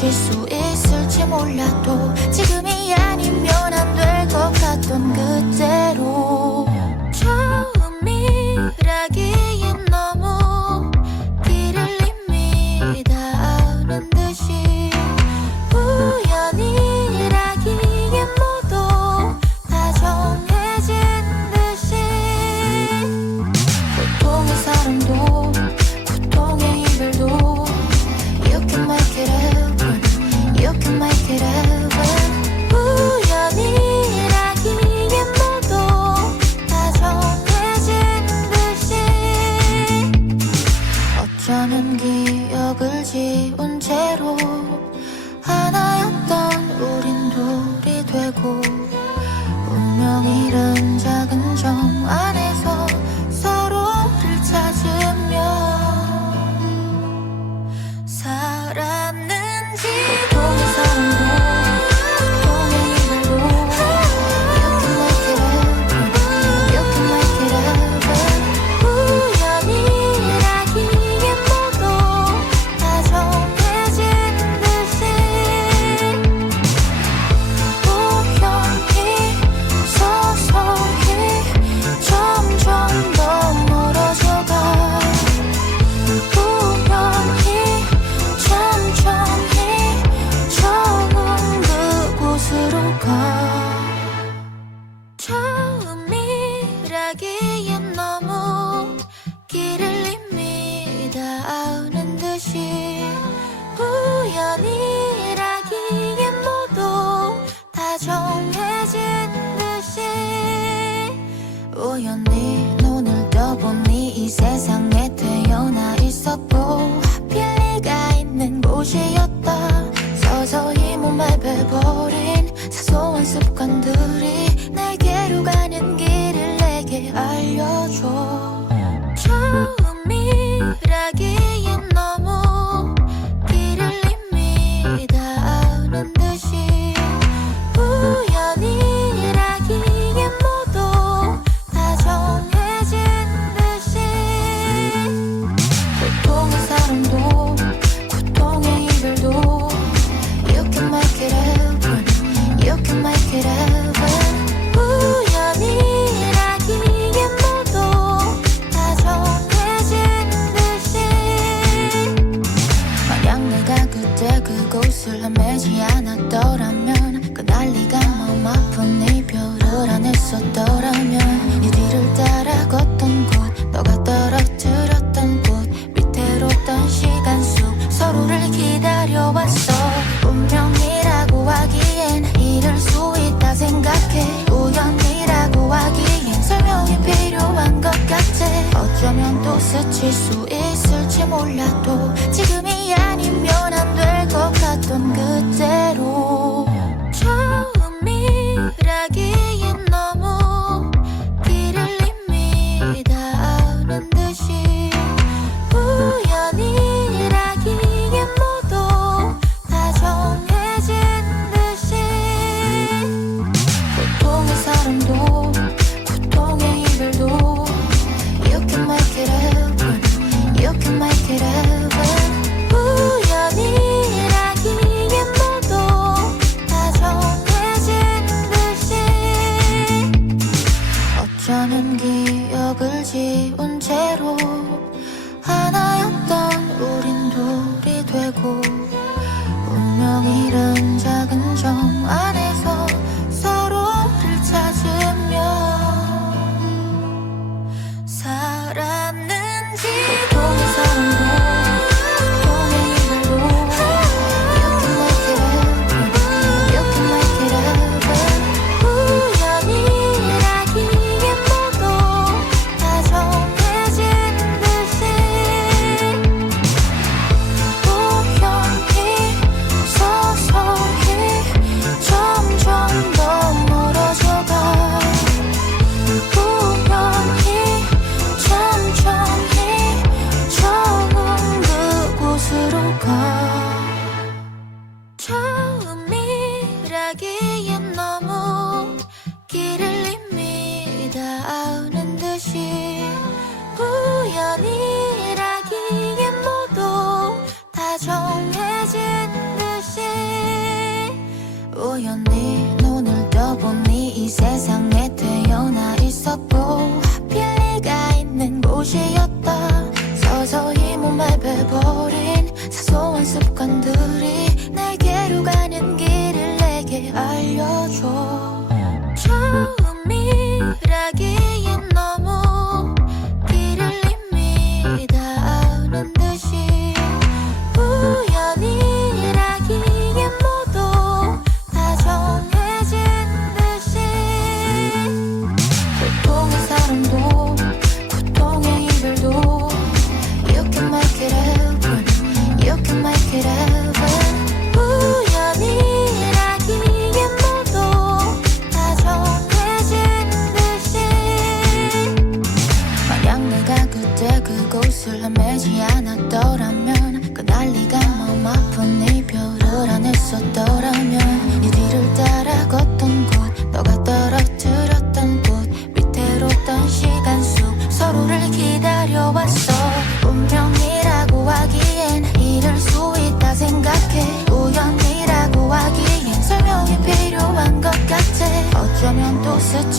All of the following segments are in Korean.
스칠 수 있을지 몰라도 지금이 아니면 안 될 것 같던 그때로 처음이라기엔 너무 길을 이미 다 아는 듯이 우연이라기엔 모두 다 정해진 듯이 보통의 사람도 고통의 이별도 You can make it happen You can make it happen 우연이라기엔 모두 다 정해진 듯이 어쩌면 기억을 지운 채로 하나였던 우린 둘이 되고 운명이란 작은 정 안에서 서로를 찾으며 살았는지 보통의 사람도 보통의 이별도 You can make it happen You can make it happen 우연이라기엔 모두 다 정해진 듯이 우연히 서서히 점점 더 멀어져가 우연히 천천히 처음 그곳으로 가 처음이라기엔 너무 길을 이미 다 아는 듯이 우연이라기엔 모두 다 정해진 듯이 우연히 눈을 떠보니 이 세상에 태어나 있었고 하필 네가 있는 곳이었다 서서히 몸에 배버린 사소한 습관들이 내게로 가는 길을 내게 알려줘 처음이라기엔 너무 길을 이미 다 아는 듯이 우연이라기엔 모두 다 정해진 듯이 고통의 사람도 고통의 이별도 You can make it happen You can make it happen 우연이라기엔 모두 다 정해진 듯이 만약 내가 그때 그곳을 헤매지 않았더라면 그날 네가 마음 아픈 이별을 안 했었더라면 네 뒤를 따라 걷던 곳 너가 떨어뜨렸던 곳 위태로웠던 시간 속 서로를 기다려왔어 운명이라고 하기엔 이럴 수 있다 생각해 우연이라고 하기엔 설명이 필요한 것 같아 어쩌면 또 스칠 수 있을지 몰라도 지금이 아니면 안 될 것 같던 그때로 처음이라기엔 너무 길을 이미 다 아는 듯이 우연이라기엔 모두 다 정해진 듯이 고통의 사람도 고통의 이별도 You can make it happen You can make it happen 우연이라기엔 모두 다 정해진 듯이 어쩌면 기억을 지운 채로 하나였던 우린 둘이 되고 운명이란 작은 정 안에서 서로를 찾으며 살았는지 보통의 사람도 보통의 이별도 You can make it happen You can make it happen 우연이라기엔 모두 다 정해진 듯이 우연히 서서히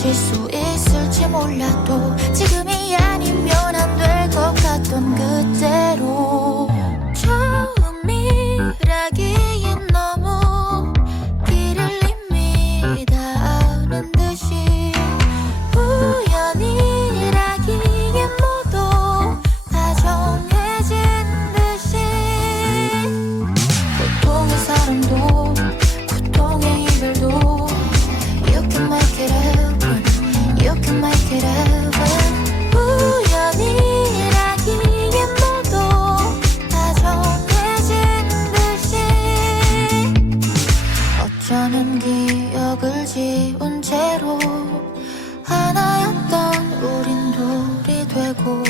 스칠 수 있을지 몰라도 지금이 아니면 안 될 것 같던 그때로 처음이라기엔 너무 길을 이미 다 아는 듯이 우연이라기엔 모두 다 정해진 듯이 고통의 사랑도 고통의 이별도 You can make it happen You can make it happen 우연이라기엔 모두 다 정해진 듯이 어쩌면 기억을 지운 채로 하나였던 우린 둘이 되고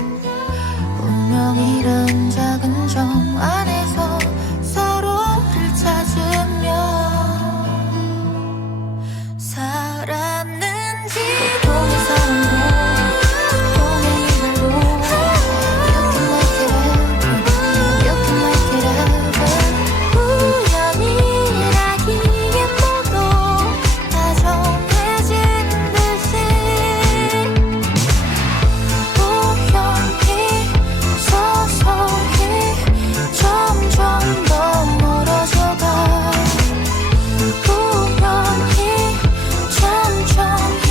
운명이란 작은 정 안에서 서로를 찾으며 살았는지 고통의 사랑도 고통의 이별도 You can make it happen You can make it happen 우연이라기엔 모두 다 정해진 듯이 우연히 서서히 점점 더 멀어져가 우연히 천천히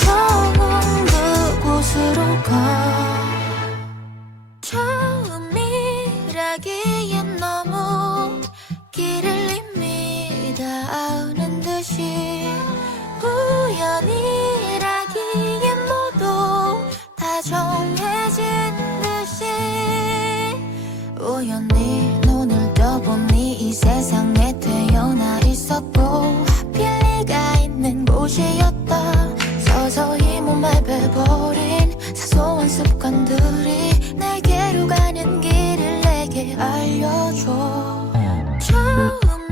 처음 그곳으로 가 처음이라기엔 너무 길을 이미 다 아는 듯이 우연이라기엔 모두 다 정해진 듯이 우연히 눈을 떠보니 이 세상에 태어나 있었고 하필 네가 있는 곳이었다 서서히 몸에 배버린 사소한 습관들이 내게로 가는 길을 내게 알려줘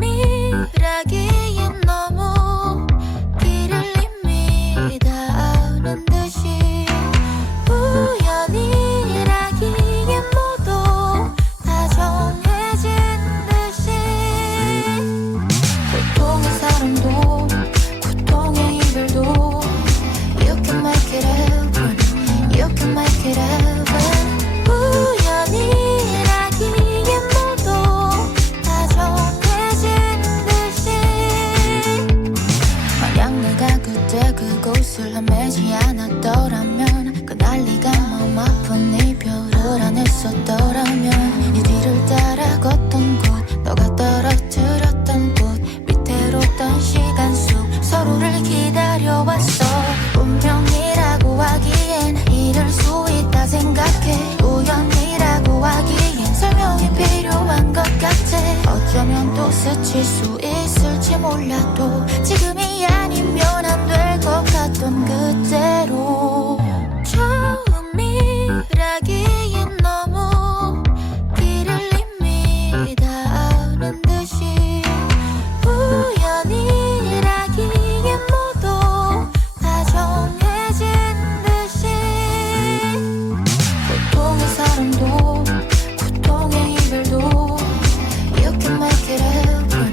처음이라기엔 너무 길을 이미 다 아는 듯이 우연이라기엔 모두 다 정해진 듯이 고통의 사랑도 고통의 이별도 You can make it happen You can make it happen 우연이라기엔 모두 다 정해진 듯이 만약 내가 그때 그곳을 헤매지 않았더라면 그날 네가 마음 아픈 이별을 안 했었더라면 네 뒤를 따라 걷던 곳 너가 떨어뜨렸던 꽃 위태롭던 시간 속 서로를 기다려왔어 운명이라고 하기엔 이럴 수 있다 생각해 우연이라고 하기엔 설명이 필요한 것 같아 어쩌면 또 스칠 수 있을지 몰라도 지금이 아니면 안 될 것 같던 그때로 처음이라기엔 너무 길을 이미 다 아는 듯이 우연이라기엔 모두 다 정해진 듯이 고통의 사랑도 고통의 이별도 You can make it happen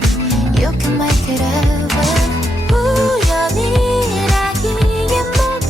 You can make it happen 우연이라기엔 모두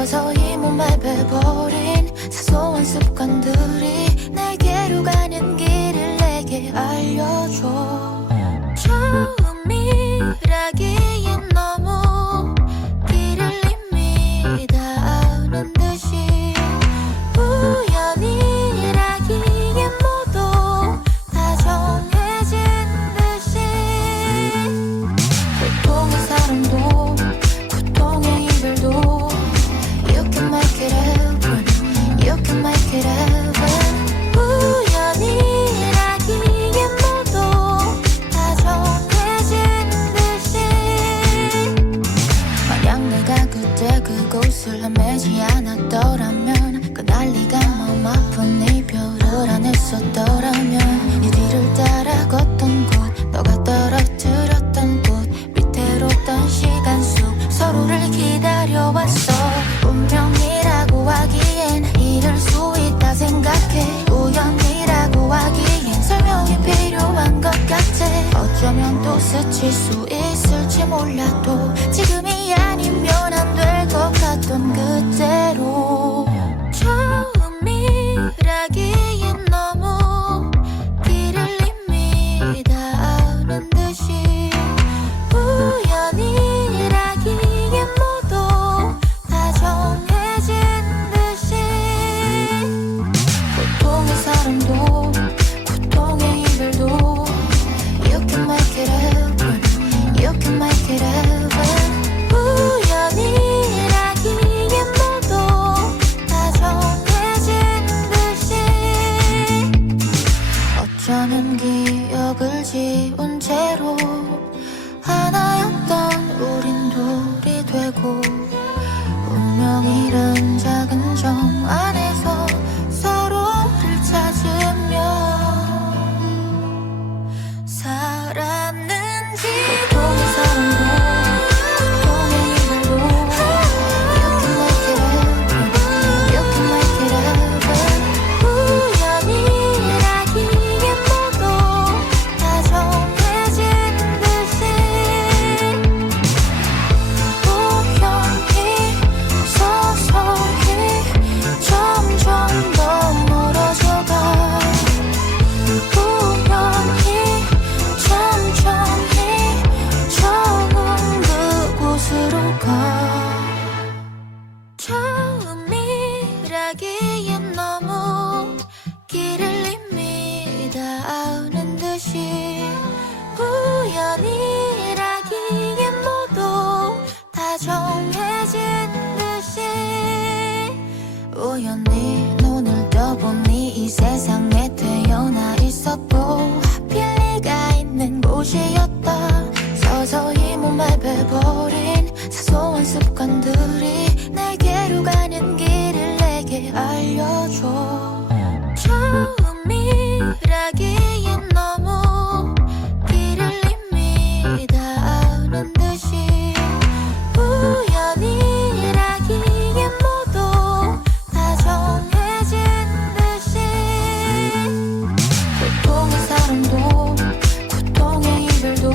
서서히 몸에 배버린 사소한 습관들이 내게로 가는 길을 내게 알려줘. 처음이라기엔 너무 길을 이미 다 아는 듯이 우연이라기엔 모두 다 정해진 듯이 고통의 사랑도 고통의 이별도 You can make it happen You can make it happen 우연이라기엔 모두 다 정해진 듯이 만약 내가 그때 그곳을 헤매지 않았더라면 그날 네가 마음 아픈 이별을 안 했었더라면 네 뒤를 따라 걷던 곳 너가 떨어뜨렸던 꽃 위태로웠던 시간 속 서로를 기다려왔어. 운명이라고 하기엔 이럴 수 있다 생각해. 우연이라고 하기엔 설명이 필요한 것 같아. 어쩌면 또 스칠 수 있을지 몰라도 지금이 아니면 안 될 것 같던 그때로 처음이라기엔 너무 길을 이미 다 아는 듯이 우연이라기엔 모두 다 정해진 듯이 고통의 사랑도 고통의 이별도 You can make it happen You can make it happen 우연이라기엔 모두 다 정해진 듯이 어쩌면 기억을 지운 채로 하나였던 우린 둘이 되고 운명이란 작은 정 안에서 서로를 찾으며 살았는지 고통의 사랑도 고통의 이별도 You can make it happen You can make it happen 우연이라기엔 모두 다 정해진 듯이 우연히 서서히 점점 더 멀어져가 우연히 천천히 처음 그곳으로 가 처음이라기엔 너무 길을 이미 다 아는 듯이 우연이라기엔 모두 다 정해진 듯이 우연히 눈을 떠보니 이 세상에 태어나 있었고 하필 네가 있는 곳이었다. 서서히 몸에 배버린 사소한 습관들이 내게로 가는 길을 내게 알려줘. 처음이라기엔 너무 길을 이미 다 아는 듯이 우연이라기엔 모두 다 정해진 듯이 고통의 사랑도 고통의 이별도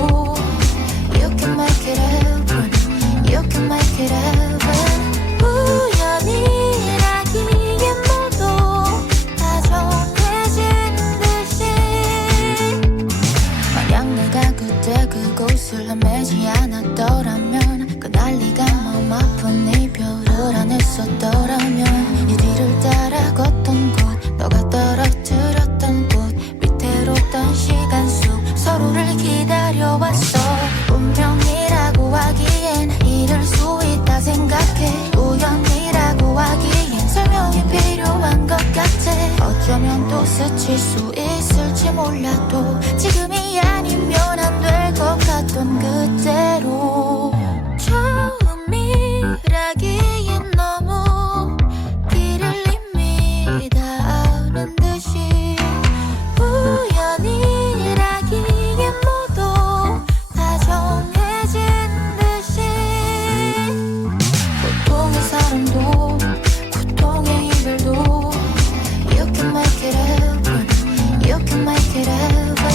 You can make it happen You can make it happen 우연이라기엔 모두 다 정해진 듯이 만약 내가 그때 그곳을 헤매지 않았더라면 그날 네가 마음 아픈 이별을 안 했었더라면 네 뒤를 따라 걷던 곳 너가 떨어뜨렸던 꽃 위태로웠던 시간 속 서로를 기다려왔어. 운명이라고 하기엔 이럴 수 있다 생각해. 우연이라고 하기엔 설명이 필요한 것 같아. 어쩌면 또 스칠 수 있을지 몰라도 지금이 아니면 안 될 것 같던 그때로 처음이라기엔 너무 길을 이미 다 아는 듯이 우연이라기엔 모두 다 정해진 듯이 고통의 사랑도 고통의 이별도 You can make it happen You can make it happen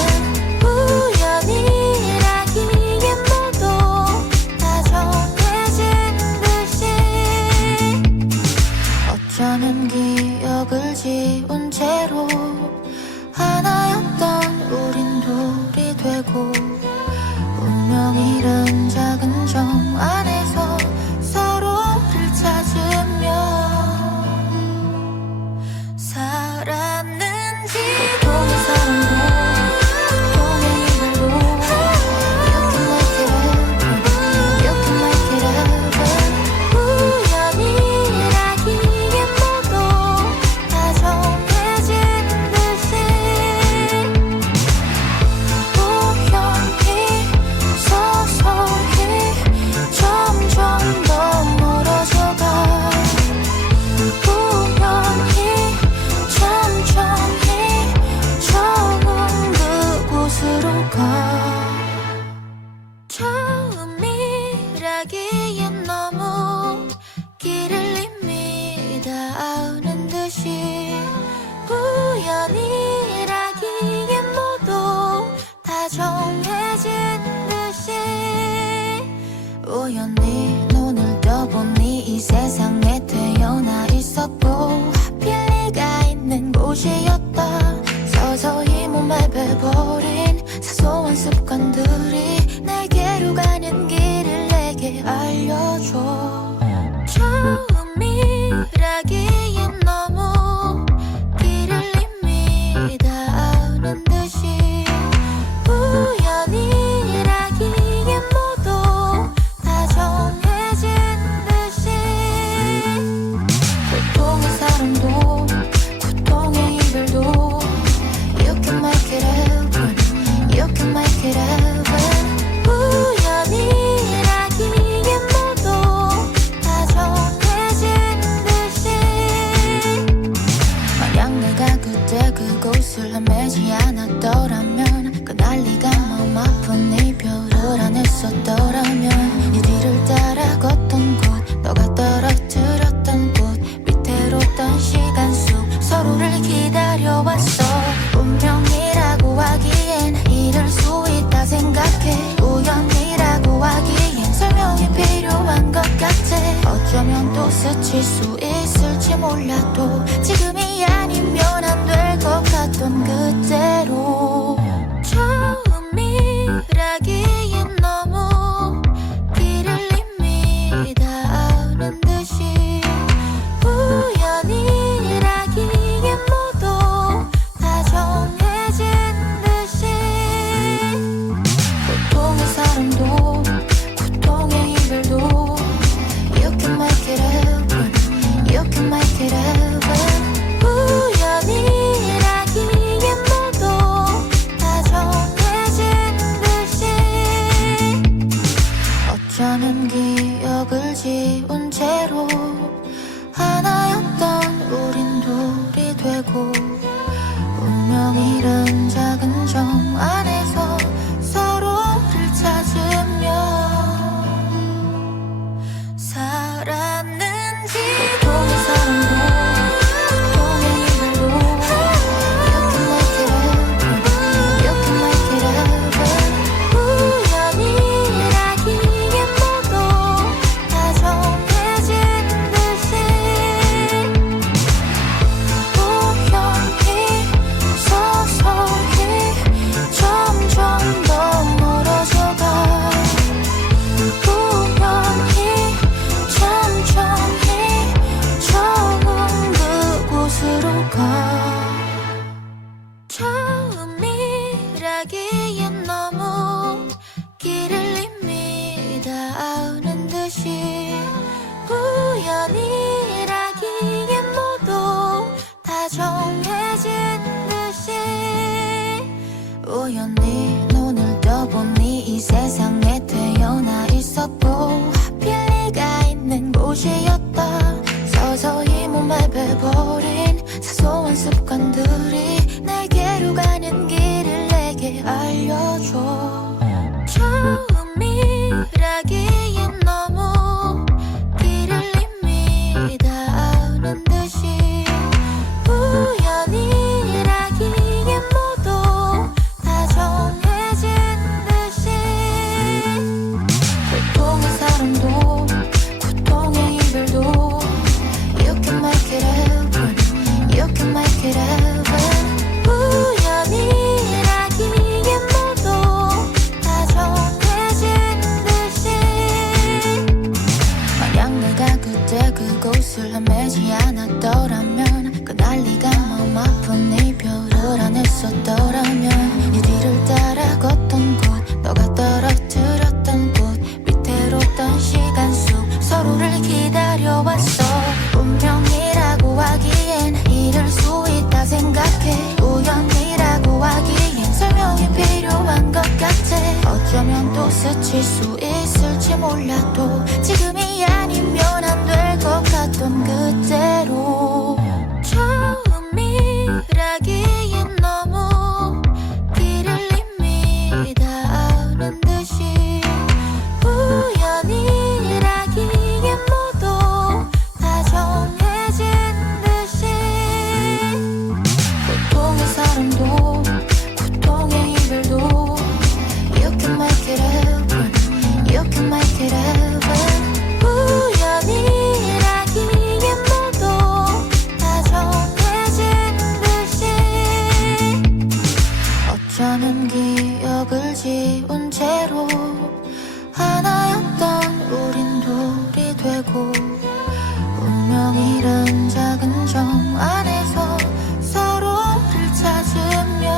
스칠 수 있을지 몰라도 지금이 아니면 안 될 것 같던 그때로 처음이라기엔 너무 길을 이미 다 아는 듯이 우연이라기엔 모두 다 정해진 듯이 고통의 사랑도 고통의 이별도 You can make it happen You can make it happen 우연이라기엔 모두 다 정해진 듯이 어쩌면 기억을 지운 채로 하나였던 우린 둘이 되고 운명이란 작은 정 안에서 서로를 찾으며 살았는지 고통의 사랑도 고통의 이별도 You can make it happen You can make it happen 우연이라기엔 모두 다 정해진 듯이 우연히 서서히 점점 더 멀어져가 우연히 천천히 처음 그곳으로 가 처음이라기엔 너무 길을 이미 다 아는 듯이 우연이라기엔 모두 다 정해진 듯이 우연히 눈을 떠보니 이 세상에 태어나 있었고 하필 네가 있는 곳이었다 서서히 몸에 배버린 사소한 습관들이 내게로 가는 길을 내게 알려줘 처음이라기엔 너무 길을 이미 다 아는 듯이 우연이라기엔 모두 다 정해진 듯이 고통의 사랑도 고통의 이별도 You can make it happen You can make it happen 우연이라기엔 모두 다 정해진 듯이 만약 내가 그때 그곳을 헤매지 않았더라면 그날 네가 마음 아픈 이별을 안 했었더라면 네 뒤를 따라 걷던 곳 너가 떨어뜨렸던 곳 위태로웠던 시간 속 서로를 기다려왔어 운명이라고 하기엔 이럴 수 있다 생각해 우연이라고 하기엔 설명이 필요한 것 같아 어쩌면 또 스칠 수 있을지 몰라도 지금이 아니면 안 될 것 같던 그때로 처음이라기엔 너무 길을 이미 다 아는 듯이 우연이라기엔 모두 다 정해진 듯이 고통의 사랑도 고통의 이별도 You can make it happen You can make it happen 우연이라기엔 모두 다 정해진 듯이 어쩌면 기억을 지운 채로 하나였던 우린 둘이 되고 운명이란 작은 정 안에서 서로를 찾으며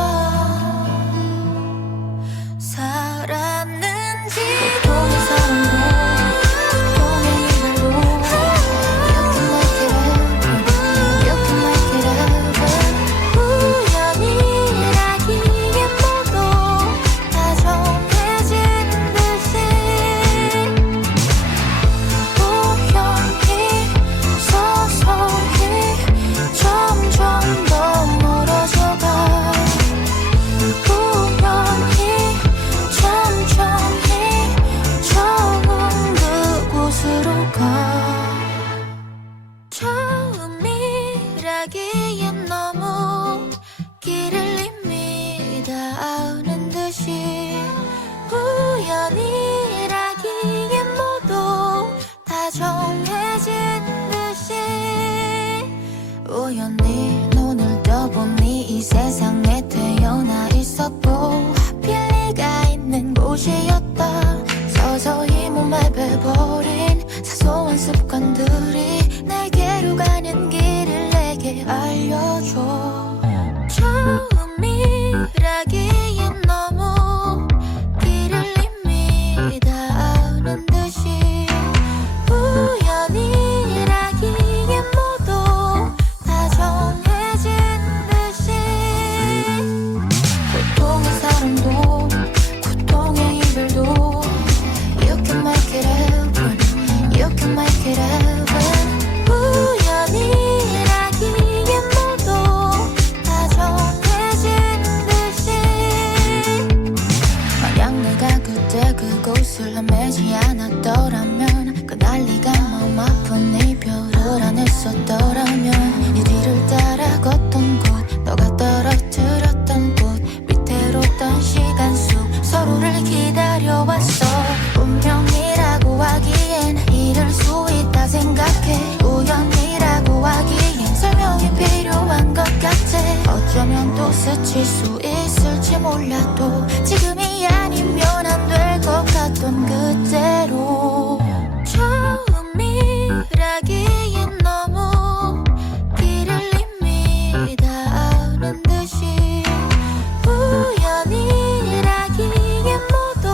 살았는지 고통의 사랑도 고통의 이별도 You can make it happen You can make it happen 우연이라기엔 모두 다 정해진 듯이 우연히 서서히 점 스칠 수 있을지 몰라도 지금이 아니면 안 될 것 같던 그때로 처음이라기엔 너무 길을 이미 다 아는 듯이 우연이라기엔 모두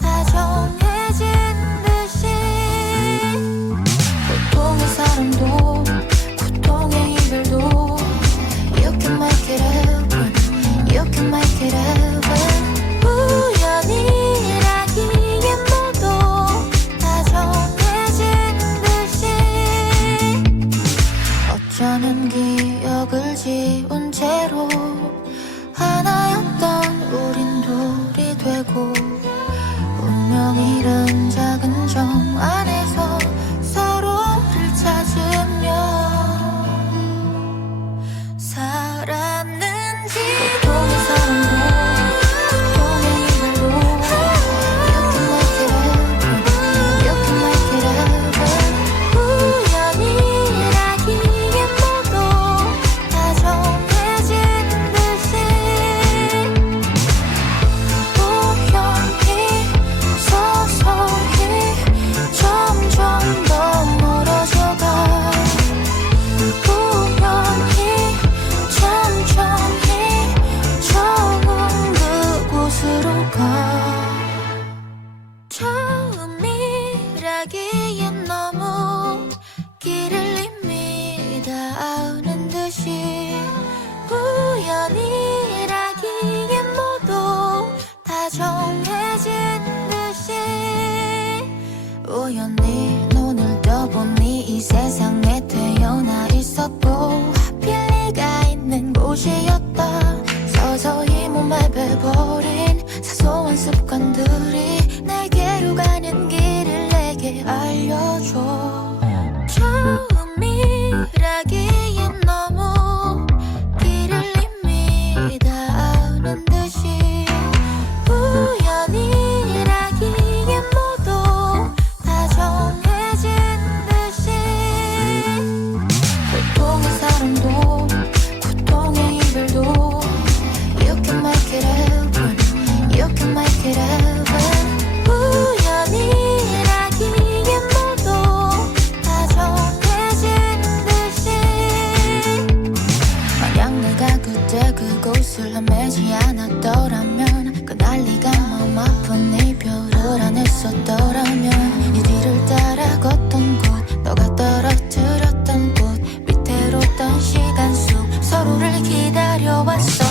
다 정해진 듯이 보통의 사람도 고통의 이별도 You can make it happen You can make it happen 우연이라기엔 모두 다 정해진 듯이 어쩌면 기억을 지운 채로 하나였던 우린 둘이 되고 운명이란 작은 정 안에서 서로를 찾으며 살았는지 보통의 사람도 고통의 이별도 You can make it happen You can make it happen 우연이라기엔 모두 다 정해진 듯이 우연히 서서히 점점 더 멀어져가 우연히 천천히 처음 그곳으로 가 처음이라기엔 너무 길을 이미 다 아는 듯이 우연이라기엔 모두 다 정해진 듯이 우연히 눈을 떠보니 이 세상에 태어나 있었고 하필 네가 있는 곳이었다 서서히 몸에 배버린 사소한 습관들이 내게로 가는 길을 내게 알려줘 처음이라기엔 너무 길을 이미 다 아는 듯이 우연이라기엔 모두 다 정해진 듯이 보통의 사람도 고통의 이별도 You can make it happen You can make it happen 우연이라기엔 모두 다 정해진 듯이 만약 내가 그때 그곳을 헤매지 않았더라면 그날 네가 마음 아픈 이별을 안 했었더라면 네 뒤를 따라 걷던 곳 너가 떨어뜨렸던 꽃 위태로웠던 시간 속 서로를 기다려왔어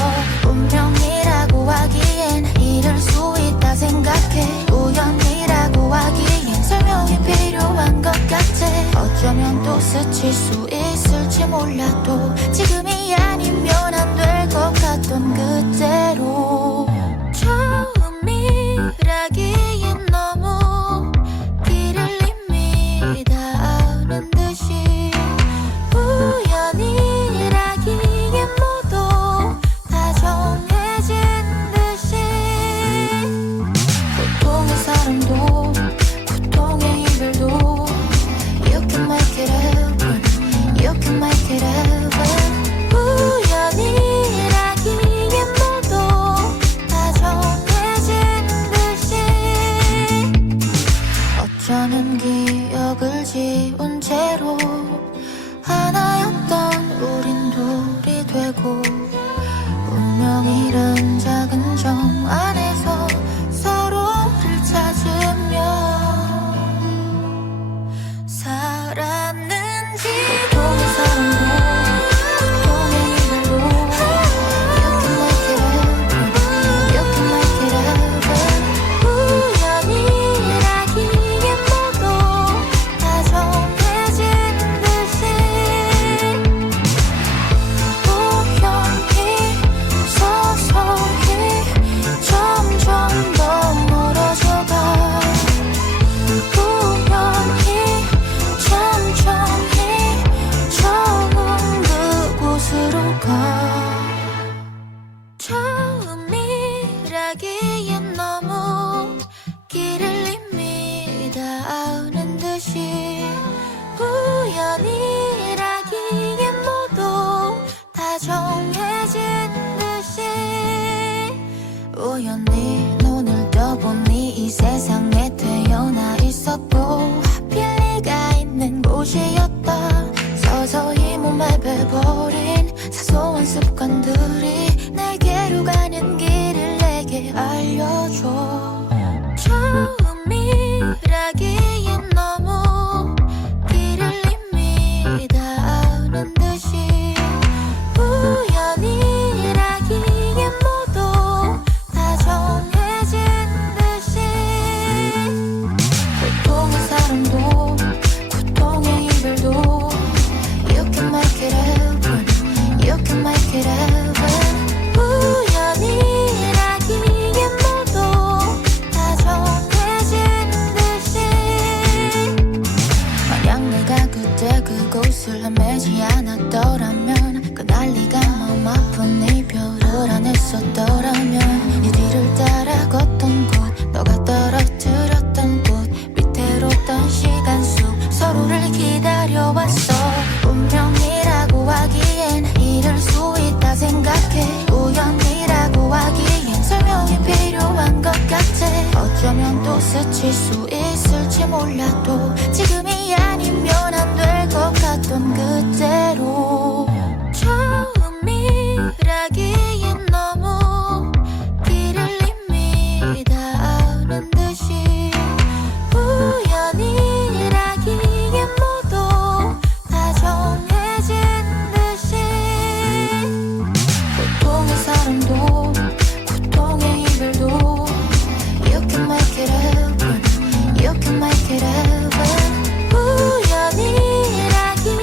운명이라고 하기엔 이럴 수 있다 생각해 우연이라고 하기엔 설명이 필요한 것 같아 어쩌면 또 스칠 수 있을지 몰라도 지금이 아니면 안 될 것 같던 그때로 처음이라기엔 너무 길을 이미 다 아는 듯이 우연이라기엔 모두 다 정해진 듯이 보통의 사람도 고통의 이별도 You can make it happen You can make it happen 우연히 걷다 서서히 몸에 배버린 사소한 습관들이 내게로 가는 길을 내게 알려줘. 처음이라기엔 너무 길을 이미 다 아는 듯이 우연이라기엔 모두 다 정해진 듯이 고통의 사랑도 고통의 이별도 You can make it happen You can make it happen 우연이라기엔 모두 다 정해진 듯이 만약 내가 그때 그곳을 헤매지 않았더라면 그날 네가 마음 아픈 이별을 안 했었더라면 네 뒤를 따라 걷던 곳 너가 떨어뜨렸던 곳 위태로웠던 시간 속 서로를 기다려왔어. 운명이라고 하기엔 이럴 수 있다 생각해. 우연이라고 하기엔 설명이 필요한 것 같아. 어쩌면 또 스칠 수 있을지 몰라도 지금이 아니면 안 될 것 같던 그때로 처음이라기엔 너무 길을 이미 다 아는 듯이 우연이라기엔 모두 다 정해진 듯이 고통의 사랑도 고통의 이별도 You can make it happen You can make it happen 우연이라기엔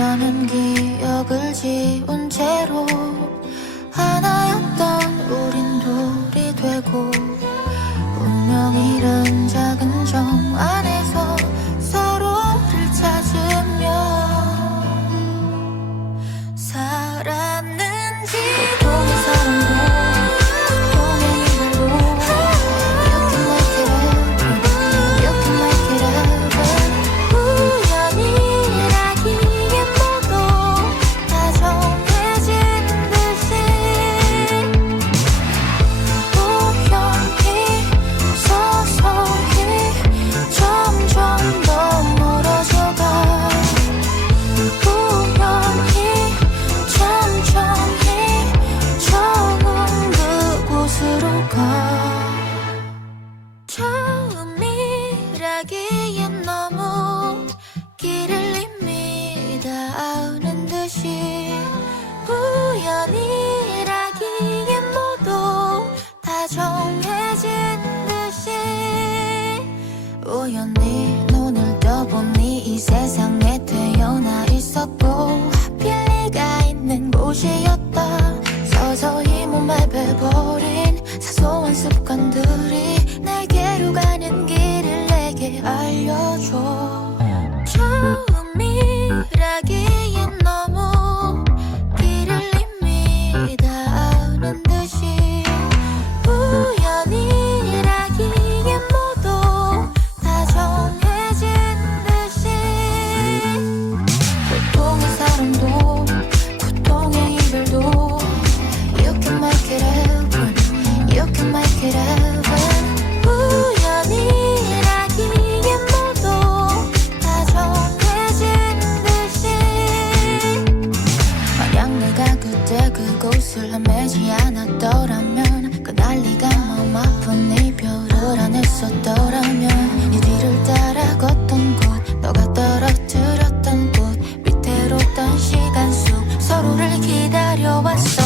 어쩌면 기억을 지운 채로 하나였던 우린 둘이 되고 운명이란 작은 정 안에서 서로를 찾으며 살았는지 보통의 사람도 보통의 이별도 You can make it happen You can make it happen 우연이라기엔 모두 다 정해진 듯이 우연히 서서히 점점 더 멀어져가 우연히 천천히 처음 그곳으로 가 처음이라기엔 너무 길을 이미 다 아는 듯이 우연이라기엔 모두 다 정해진 듯이 우연히 눈을 떠보니 이 세상에 태어나 있었고 하필 네가 있는 곳이었다 서서히 몸에 배버린 사소한 습관들이 내게로 가는 길을 내게 알려줘 처음이라기엔 너무 길을 이미 다 아는 듯이 우연이라기엔 모두 다 정해진 듯이 보통의 사람도 보통의 이별도 You can make it happen You can make it happen 우연이라기엔 모두 다 정해진 듯이 만약 내가 그때 그곳을 헤매지 않았더라면 그날 네가 마음 아픈 이별을 안 했었더라면 네 뒤를 따라 걷던 곳 너가 떨어뜨렸던 꽃 위태롭던 시간 속 서로를 기다려왔어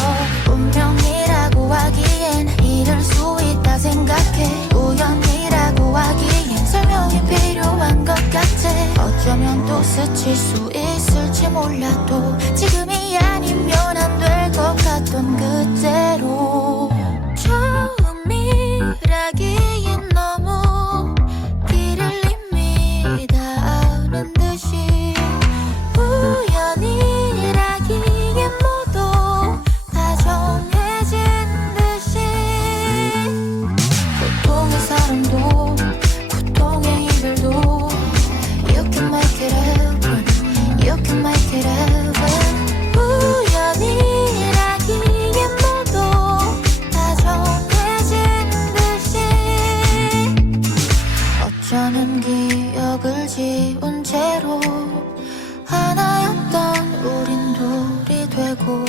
운명이라고 하기엔 이럴 수 있다 생각해 우연이라고 하기엔 설명이 필요한 것 같아 어쩌면 또 스칠 수 있을지 몰라도 지금이 아니면 안 될 것 같던 그때로 처음이라기엔 너무 길을 이미 다 아는 듯이 우연이라기엔 모두 다 정해진 듯이 보통의 사람도 보통의 이별도 You can make it happen You can make it happen 우연이라기엔 모두 다 정해진 듯이 어쩌면 기억을 지운 채로 하나였던 우린 둘이 되고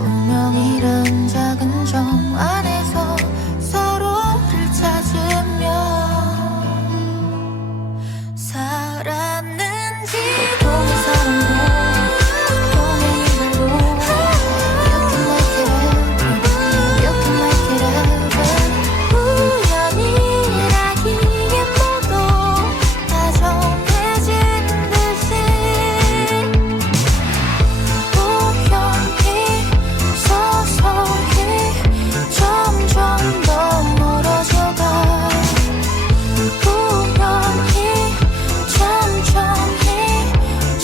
운명이란 작은 정 안에서 서로를 찾으며 살았는지 보통의 사람도 보통의 이별도 You can make it happen You can make it happen 우연이라기엔 모두 다 정해진 듯이 우연히 서서히 점점 더 멀어져가 우연히 천천히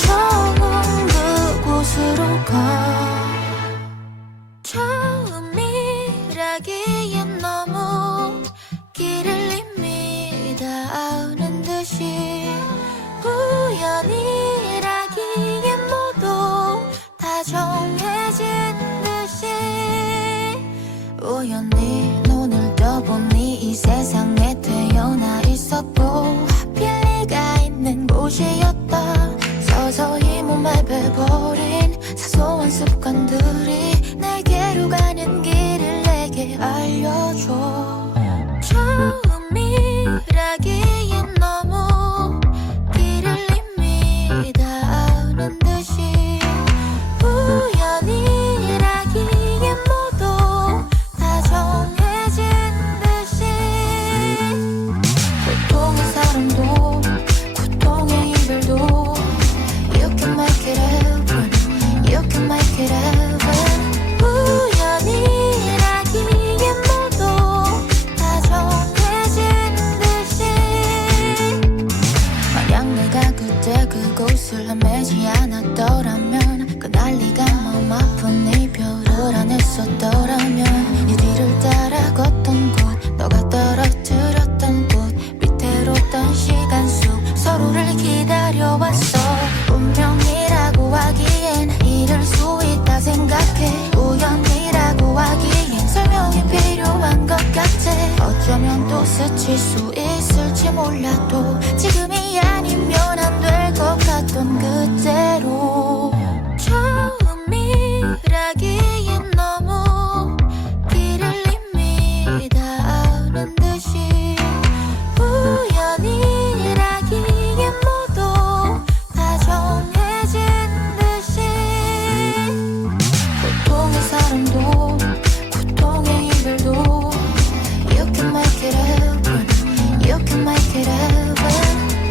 처음 그곳으로 가 처음이라기엔 너무 길을 이미 다 아는 듯이 우연이라기엔 모두 다 정해진 듯이 우연히 눈을 떠보니 이 세상에 태어나 있었고 하필 네가 있는 곳이었다 서서히 몸에 배버린 사소한 습관들이 내게로 가는 길을 내게 알려줘 처음이라기엔 너무 길을 이미 다 아는 듯이 우연이라기엔 모두 다 정해진 듯이 보통의 사람도 보통의 이별도 You can make it happen 곳을 헤매지 않았더라면 그날 네가 마음 아픈 이별을 안 했었더라면 네 뒤를 따라 걷던 곳 너가 떨어뜨렸던 꽃 밑으로 떤 시간 속 서로를 기다려왔어. 운명이라고 하기엔 이럴 수 있다 생각해. 우연이라고 하기엔 설명이 필요한 것 같아. 어쩌면 또 스칠 수 있을지 몰라도 지금이 아니면 안 될 것 같던 그때로 처음이라기엔 너무 길을 이미 다 아는 듯이 우연이라기엔 모두 다 정해진 듯이 고통의 사랑도 고통의 이별도 You can make it happen You can make it happen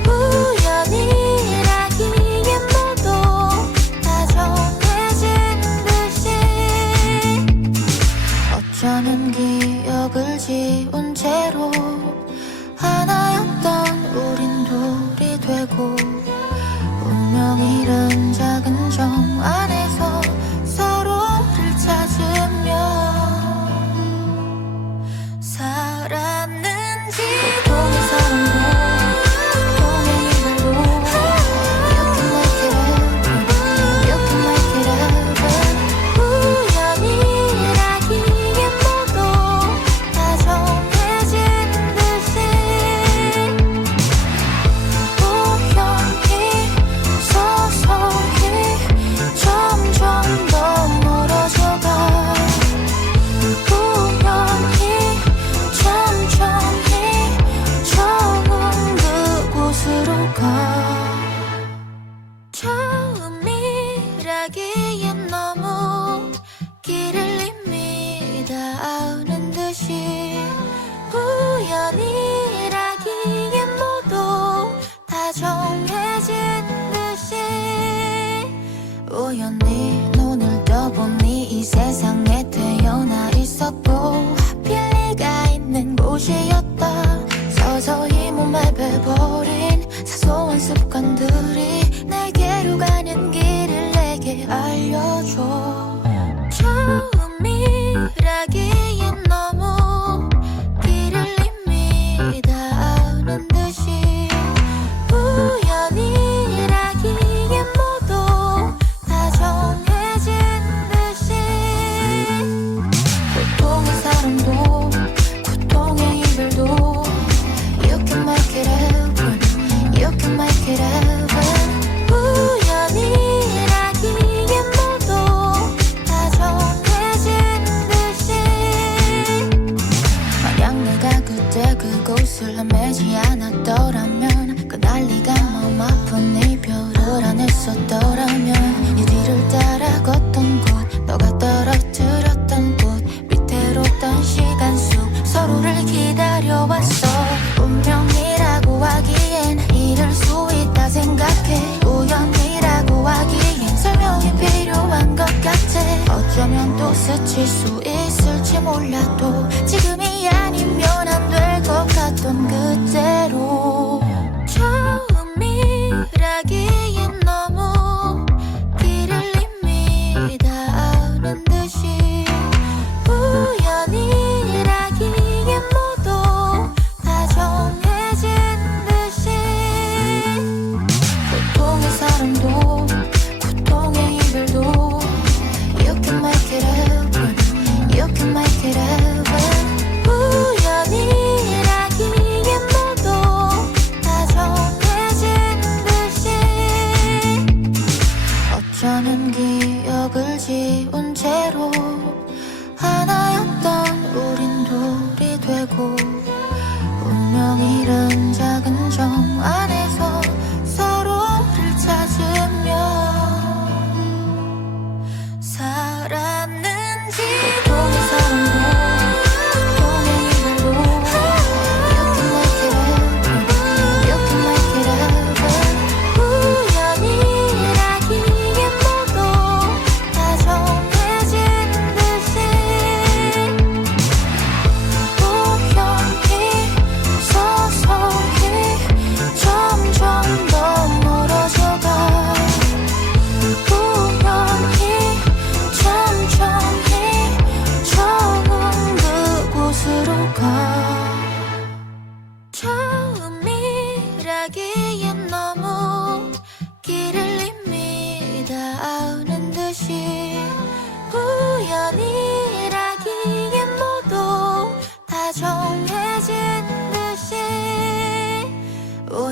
우연이라기엔 모두 다 정해진 듯이 어쩌면 기억을 지운 채로 하나였던 우린 둘이 되고 운명이란 작은 정 안에서 서로를 찾으며 살았는지 고통의 사랑도 고통의 이별도 You can make it happen You can make it happen 우연이라기엔 모두 다 정해진 듯이 우연히 서서히 점점 더 멀어져가 우연히 천천히 처음 그곳으로 가 처음이라기엔 너무 길을 이미 다 아는 듯이 우연이라기엔 모두 다 정해진 듯이 우연히 눈을 떠보니 이 세상에 태어나 있었고 하필 네가 있는 곳이었다. 서서히 몸에 배버린 사소한 습관들이 내게로 가는 길을 내게 알려줘. 처음이라기엔 너무 길을 이미 다 아는 듯이 우연이라기엔 모두 다 정해진 듯이 고통의 사랑도 고통의 이별도 You can make it happen You can make it happen 우연이라기엔 모두 다 정해진 듯이 만약 내가 그때 그곳을 헤매지 않았더라면 그날 네가 마음 아픈 이별을 안 했었더라면 네 뒤를 따라 걷던 곳 너가 떨어뜨렸던 꽃 밑으로 떤 시간 속 서로를 기다려왔어. 운명이라고 하기엔 이럴 수 있다 생각해. 우연이라고 하기엔 설명이 필요한 것 같아. 어쩌면 또 스칠 수 있을지 몰라도 지금이 아니면 안 될 것 같던 그때로 처음이라기엔 너무 길을 이미 다 아는 듯이 우연이라기엔 모두 다 정해진 듯이 고통의 사랑도 고통의 이별도 You can make it happen You can make it happen 우연이라기엔 모두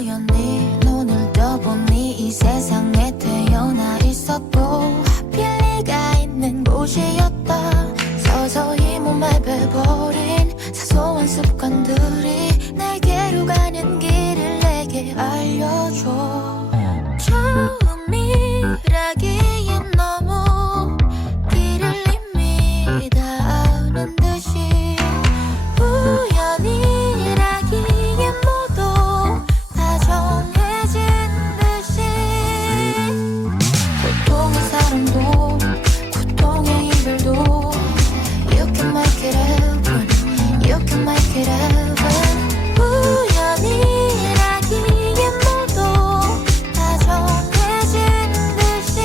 우연히 눈을 떠보니 이 세상에 태어나 있었고 하필 네가 있는 곳이었다. 서서히 몸에 배버린 사소한 습관들이 내게로 가는 길을 내게 알려줘. 처음이라기엔 너무 길을 이미 다 아는 듯이 우연이라기엔 모두 다 정해진 듯이 고통의 사랑도 고통의 이별도 You can make it happen You can make it happen 우연이라기엔 모두 다 정해진 듯이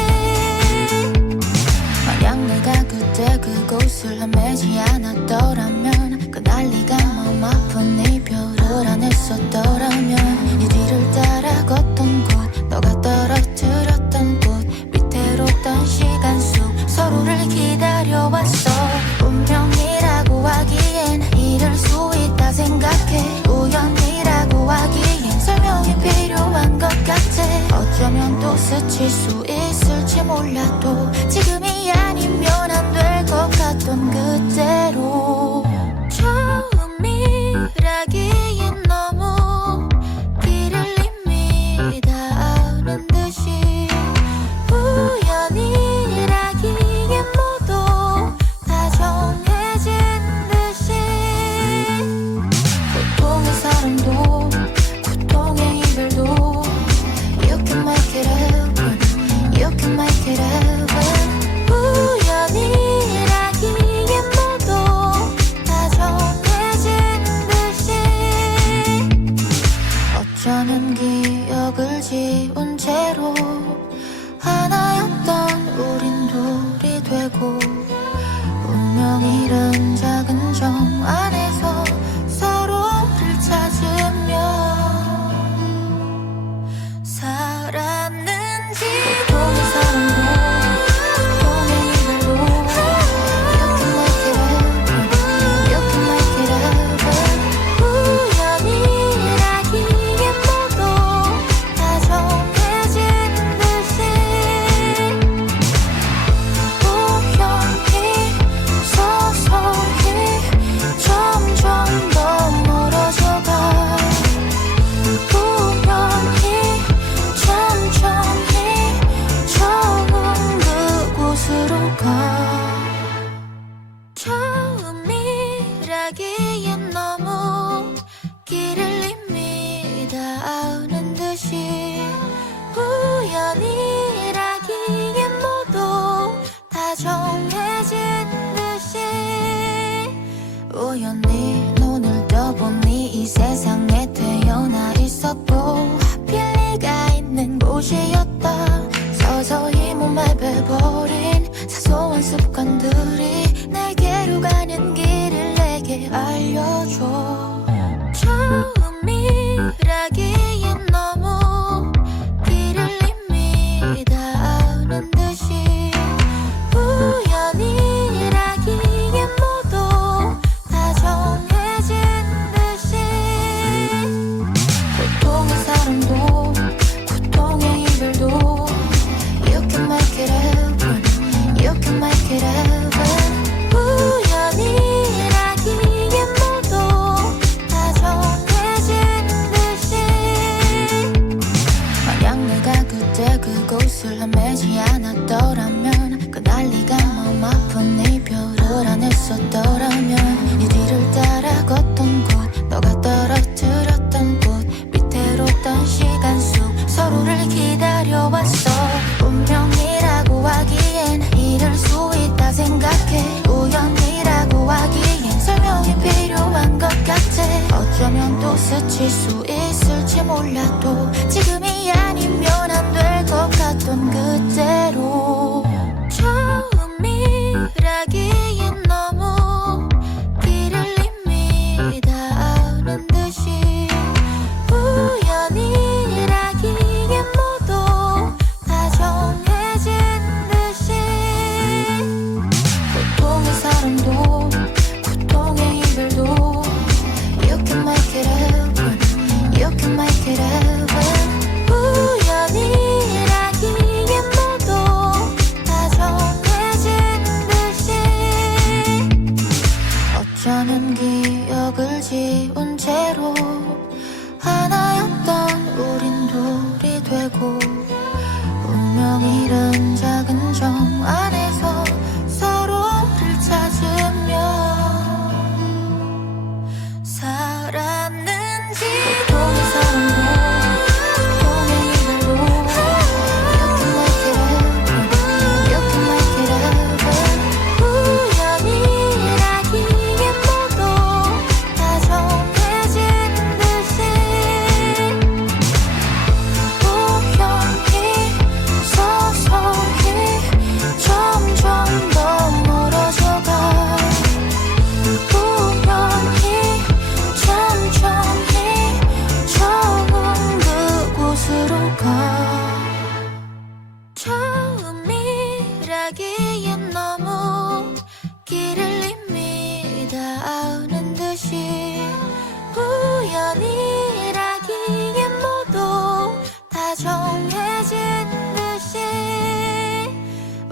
만약 내가 그때 그곳을 헤매지 않았더라면 그날 네가 마음 아픈 이별을 안 했었더라면 네 뒤를 따라 걷던 곳 너가 떨어뜨렸던 꽃 위태롭던 시간 속 서로를 기다려왔어. 운명이라고 하기엔 이럴 수 있다 생각해. 우연이라고 하기엔 설명이 필요한 것 같아. 어쩌면 또 스칠 수 있을지 몰라도 지금이 아니면 안 될 것 같던 그때로 처음이라기엔 너무 길을 이미 다 아는 듯이 우연이라기엔 모두 다 정해진 듯이 고통의 사랑도 고통의 이별도 You can make it happen You can make it happen 우연이라기엔 모두 다 정해진 듯이 어쩌면 기억을 지운 채로 하나였던 우린 둘이 되고 운명이란 작은 정 안에서 서로를 찾으며 살았는지 고통의 사랑도 고통의 이별도 You can make it happen You can make it happen 우연이라기엔 모두 다 정해진 듯이 우연히 서서히 점점 더 멀어져가 우연히 천천히 처음 그곳으로 가 처음이라기엔 너무 길을 이미 다 아는 듯이 우연이라기엔 모두 다 정해진 듯이 우연히 눈을 떠보니 이 세상에 태어나 있었고 하필 네가 있는 곳이었다. 서서히 몸에 배버린 사소한 습관들이 내게로 가는 길을 내게 알려줘. 처음이라기엔 너무 길을 이미 다 아는 듯이 우연이라기엔 모두 다 정해진 듯이 고통의 사랑도 고통의 이별도 You can make it happen You can make it happen 우연이라기엔 모두 다 정해진 듯이 만약 내가 그때 그곳을 헤매지 않았더라면 그날 네가 마음 아픈 이별을 안 했었더라면 네 뒤를 따라 걷던 곳 너가 떨어뜨렸던 꽃 위태롭던 시간 속 서로를 기다려왔어. 운명이라고 하기엔 이럴 수 있다 생각해. 우연이라고 하기엔 설명이 필요한 것 같아. 어쩌면 또 스칠 수 있을지 몰라도 지금이 아니면 안 될 것 같던 그때로 처음이라기엔 너무 길을 이미 다 아는 듯이 우연이라기엔 모두 다 정해진 듯이 고통의 사랑도 고통의 이별도 You can make it happen You can make it happen 우연이라기엔 너무 길을 이미 닿는 듯이 우연이라기엔 모두 다 정해진 듯이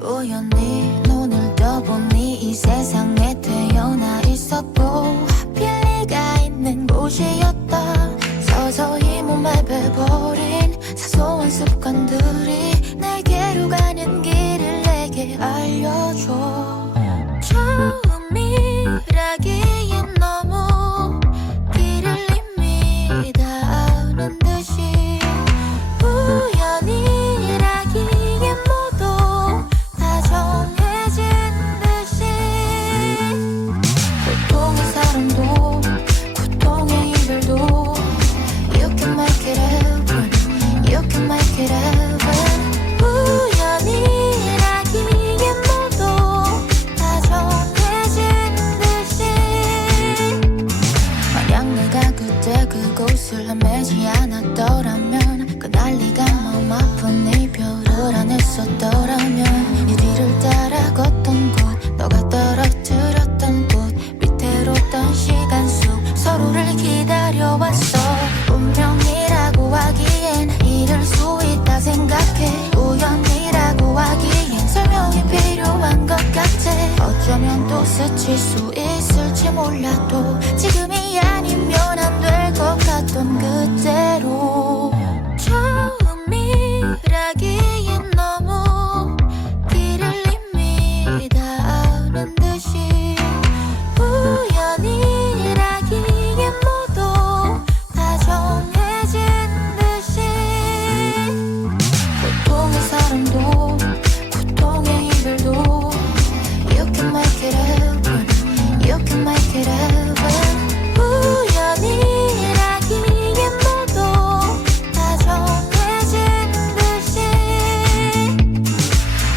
우연히 눈을 떠보니 이 세상에 태어나 있었고 하필 네가 있는 곳이었다. 서서히 몸에 배버린 사소한 습관들이 내게로 가는 길을 내게 알려줘. 처음이라기엔 너무 길을 이미 닿는 듯이 우연이라기엔 모두 다 정해진 듯이 고통의 사랑도 고통의 이별도 You can make it happen You can make it happen 우연이라기엔 모두 다 정해진 듯이 만약 내가 그때 그곳을 헤매지 않았더라면 그날 네가 마음 아픈 이별을 안 했었더라면 네 뒤를 따라 걷던 곳 너가 떨어뜨렸던 꽃 위태로웠던 시간 속 서로를 기다려왔어. 운명이라고 하기엔 이럴 수 있다 생각해. 우연이라고 하기엔 설명이 필요한 것 같아. 어쩌면 또 스칠 수 있을지 몰라도 지금이 아니면 안 될 것 같던 그때로 처음이라기엔 너무 길을 이미 닿는 듯이 우연이라기엔 모두 다 정해진 듯이 고통의 사랑도 고통의 이별도 You can make it happen You can make it happen 우연이라기엔 모두 다 정해진 듯이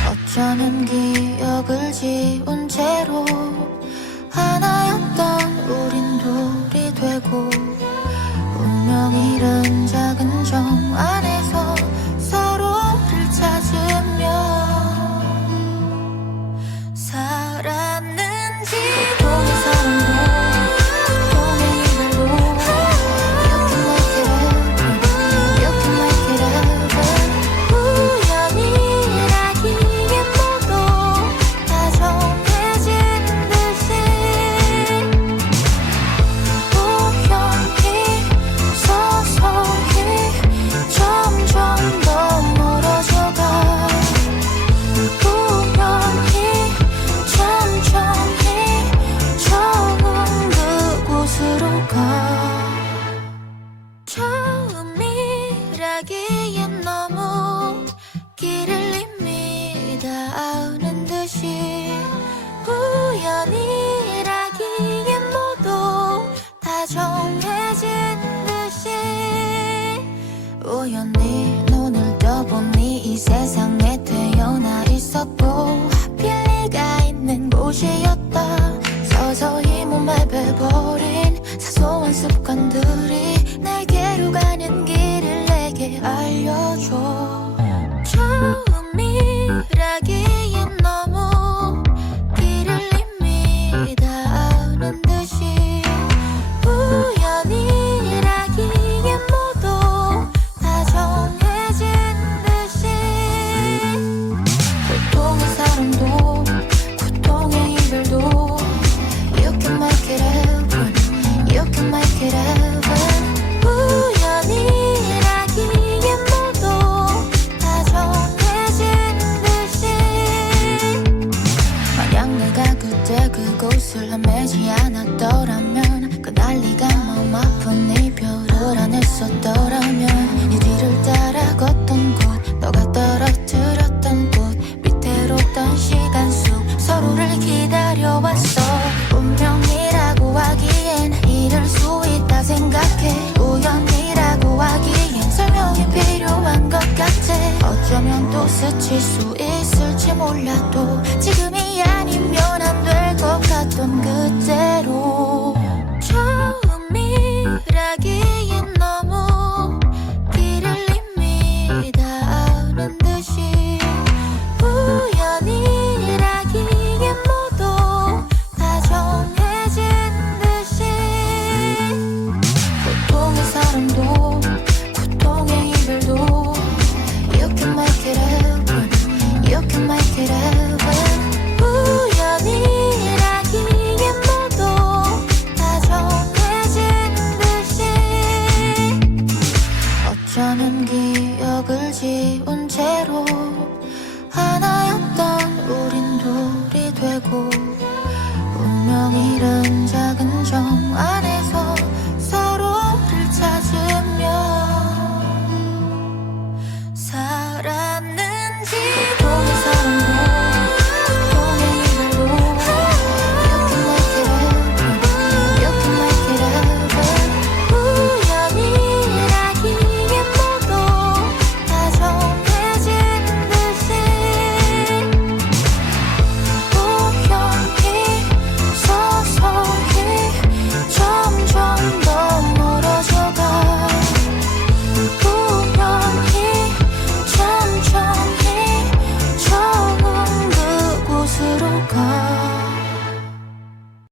어쩌면 기억을 지운 채로 하나였던 우린 둘이 되고 운명이란 작은 정 안에서 서로를 찾으며 살았는지 고통의 사랑도 고통의 이별도 You can make it happen You can make it happen 우연이라기엔 모두 다 정해진 듯이 우연히 서서히 점점 더 멀어져가 우연히 천천히 처음 그곳으로 가 처음이라기엔 너무 길을 이미 닿는 듯이 우연이라기엔 모두 다 정해진 듯이 우연히 눈을 떠보니 이 세상에 태어나 있었고 하필 네가 있는 곳이었다. 서서히 몸에 배버린 사소한 습관들이 내게로 가는 길을 내게 알려줘. 처음이라기엔 너무 길을 이미 닿는 듯이 우연이라기엔 모두 다 정해진 듯이 고통의 사랑도 고통의 이별도 You can make it happen You can make it happen 우연이라기엔 모두 다 정해진 듯이 만약 내가 그때 그곳을 헤매지 않았더라면 그날 네가 마음 아픈 이별을 안 했었더라면 네 뒤를 따라 걷던 곳 너가 떨어뜨렸던 꽃 위태로웠던 시간 속 서로를 기다려왔어. 운명이라고 하기엔 이럴 수 있다 생각해. 우연이라고 하기엔 설명이 필요한 것 같아. 어쩌면 또 스칠 수 있을지 몰라도 지금이 아니면 안 될 것 같던 그때로